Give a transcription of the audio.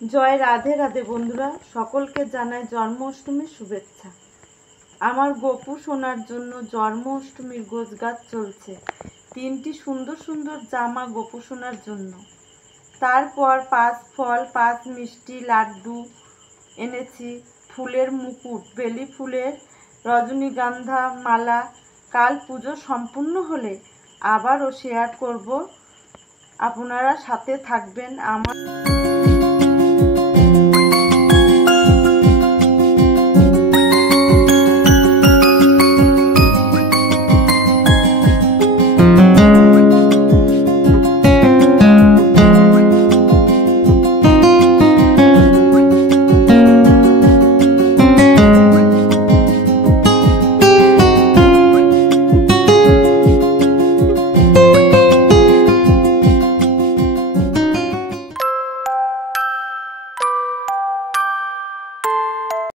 জয় রাধে রাধে বন্ধুরা, সকলকে জানাই জন্মাষ্টমীর শুভেচ্ছা। আমার গোপু সোনার জন্য জন্মাষ্টমীর গোছগাছ চলছে। 3টি সুন্দর সুন্দর জামা গোপু সোনার জন্য। তারপর 5 ফল 5 মিষ্টি লাড্ডু এনেছি, ফুলের মুকুট, বেলি ফুলের রজনীগন্ধা মালা। কাল পুজো সম্পূর্ণ হলে আবারও শেয়ার করব, আপনারা সাথে থাকবেন। আমার